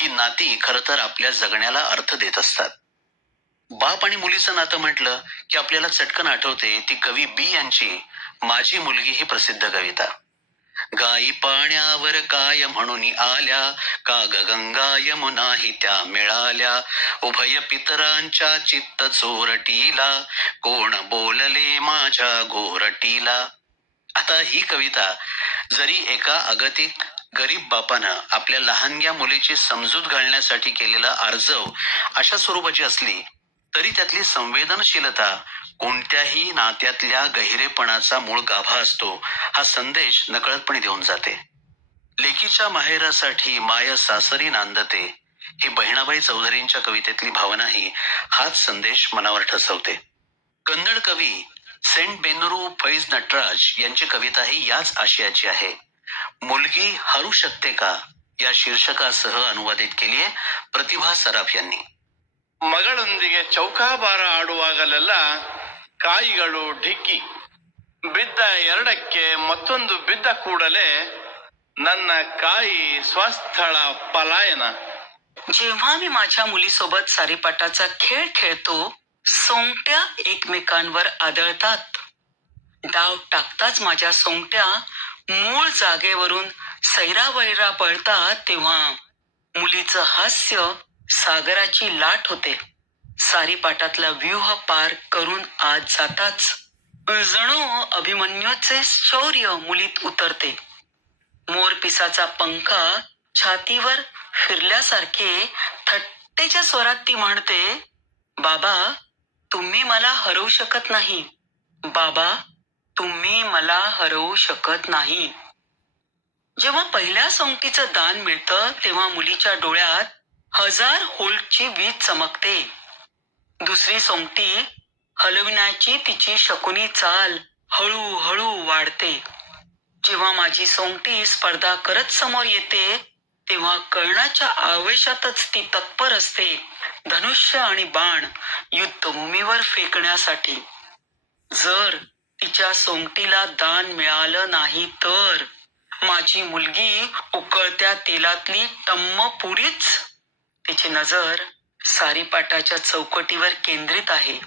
ही नाती खरं तर आपल्या जगण्याला अर्थ देत असतात. बाप आणि मुलीचं नातं म्हटलं की आपल्याला चटकन आठवते ती कवी बी यांची माझी मुलगी ही प्रसिद्ध कविता. गाई पाण्यावर काय म्हणून आल्या का गंगा यमुनाही त्या मिळाल्या. उभय पितरांच्या चित्त चोरटीला कोण बोलले माझ्या गोरटीला. आता ही कविता जरी एका अगतिक गरीब बापानं आपल्या लहानग्या मुलीची समजूत घालण्यासाठी केलेला अर्जव अशा स्वरूपाची असली तरी त्यातली संवेदनशीलता कोणत्याही नात्यातल्या गहिरेपणाचा मूळ गाभा असतो हा संदेश नकळतपणे देऊन जाते. लेकीच्या माहेरासाठी माय सासरी नांदते ही बहिणाबाई चौधरींच्या कवितेतली भावनाही हाच संदेश मनावर ठसवते. कन्नड कवी सेंट बेनुरू फैज नटराज यांची कविताही याच आशयाची आहे. मुलगी हरू शकते का या शीर्षकासह अनुवादित केली आहे प्रतिभा सराफ यांनी ಮಗಳೊಂದಿಗೆ ಚೌಕಾಬಾರ ಆಡುವಾಗಲೆಲ್ಲ ಕಾಯಿಗಳು ಢಿಕ್ಕಿ ಬಿದ್ದ ಎರಡಕ್ಕೆ ಮತ್ತೊಂದು ಬಿದ್ದ ಕೂಡಲೇ ನನ್ನ ಕಾಯಿ ಸ್ವಸ್ಥಳ ಪಲಾಯನ जेव्हा मी माझ्या मुलीसोबत सारीपाटाचा खेळ खेळतो सोंगट्या एकमेकांवर आदळतात डाव टाकताच माझ्या सोंगट्या मूळ जागेवरून सैरावैरा पळतात तेव्हा मुलीचं हास्य सागराची लाट होते. सारीपाटातला व्यूह पार करून आज जाताच जणू अभिमन्यूचे शौर्य मुलीत उतरते. मोरपिसाचा पंखा छातीवर फिरल्यासारखे थट्टेच्या स्वरात ती म्हणते बाबा तुम्ही मला हरवू शकत नाही. बाबा तुम्ही मला हरवू शकत नाही. जेव्हा पहिल्या सोंगटीचं दान मिळतं तेव्हा मुलीच्या डोळ्यात हजार होल्टची वीज चमकते. दुसरी सोंगटी हलविण्याची तिची शकुनी चाल हळूहळू वाढते. जेव्हा माझी सोंगटी स्पर्धा करत समोर येते तेव्हा कर्णाच्या आवेशातच ती तत्पर असते धनुष्य आणि बाण युद्धभूमीवर फेकण्यासाठी. जर तिच्या सोंगटीला दान मिळालं नाही तर? माझी मुलगी उकळत्या तेलातली टम्म पुरीच. तिची नजर सारीपाटाच्या चौकटीवर केंद्रित आहे.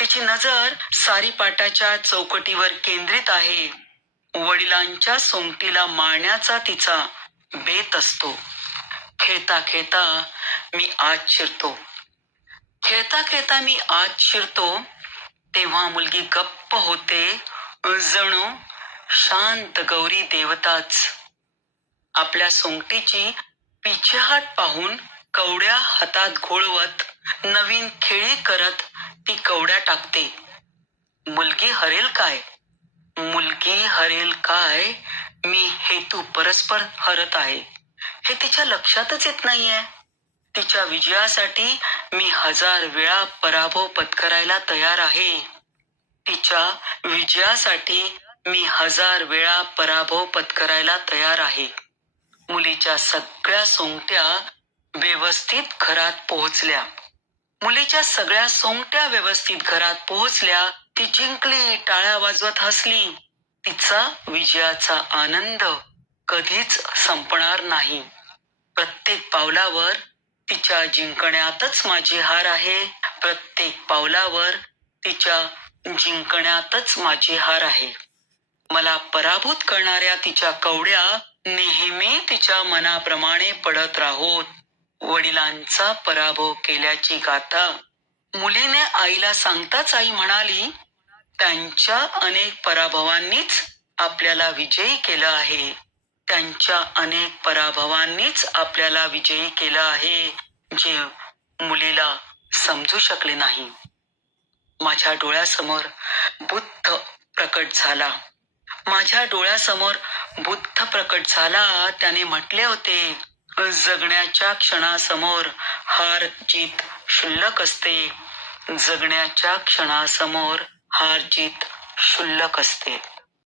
तिची नजर सारीपाटाच्या चौकटीवर केंद्रित आहे. वडिलांच्या सोंगटीला मारण्याचा तिचा बेत असतो. खेळता खेळता मी आत शिरतो. खेळता खेळता मी आत शिरतो तेव्हा मुलगी गप्प होते. जणू शांत गौरी देवताच. आपल्या सोंगटीची पिछेहाट पाहून कवड्या हातात घोळवत नवीन खेळी करत ती कवड्या टाकते. मुलगी हरेल काय? मुलगी हरेल काय? मी हेतू परस्पर हरत आहे. हे तिच्या लक्षातच येत नाहीये. तिच्या विजयासाठी मी हजार वेळा पराभव पत्करायला तयार आहे. तिच्या विजयासाठी मी हजार वेळा पराभव पत्करायला तयार आहे. मुलीच्या सगळ्या सोंगट्या व्यवस्थित घरात पोहोचल्या. मुलीच्या सगळ्या सोंगट्या व्यवस्थित घरात पोहोचल्या ती जिंकली टाळ्या वाजवत हसली. तिचा विजयाचा आनंद कधीच संपणार नाही. प्रत्येक पावलावर तिच्या जिंकण्यातच माझी हार आहे. प्रत्येक पावलावर तिच्या जिंकण्यातच माझी हार आहे. मला पराभूत करणाऱ्या तिच्या कवड्या नेहमी तिच्या मनाप्रमाणे पडत राहोत. वडिलांचा पराभव केल्याची गाथा मुलीने आईला सांगताच आई म्हणाली त्यांच्या अनेक पराभवांनीच आपल्याला विजयी केलं आहे. त्यांच्या अनेक पराभवांनीच आपल्याला विजयी केलं आहे जे मुलीला समजू शकले नाही. माझ्या डोळ्यासमोर बुद्ध प्रकट झाला. माझ्या डोळ्यासमोर बुद्ध प्रकट झाला त्याने म्हटले होते जगण्याच्या क्षणासमोर हार जीत शुल्लक असते. जगण्याच्या क्षणासमोर हार जीत शुल्लक असते.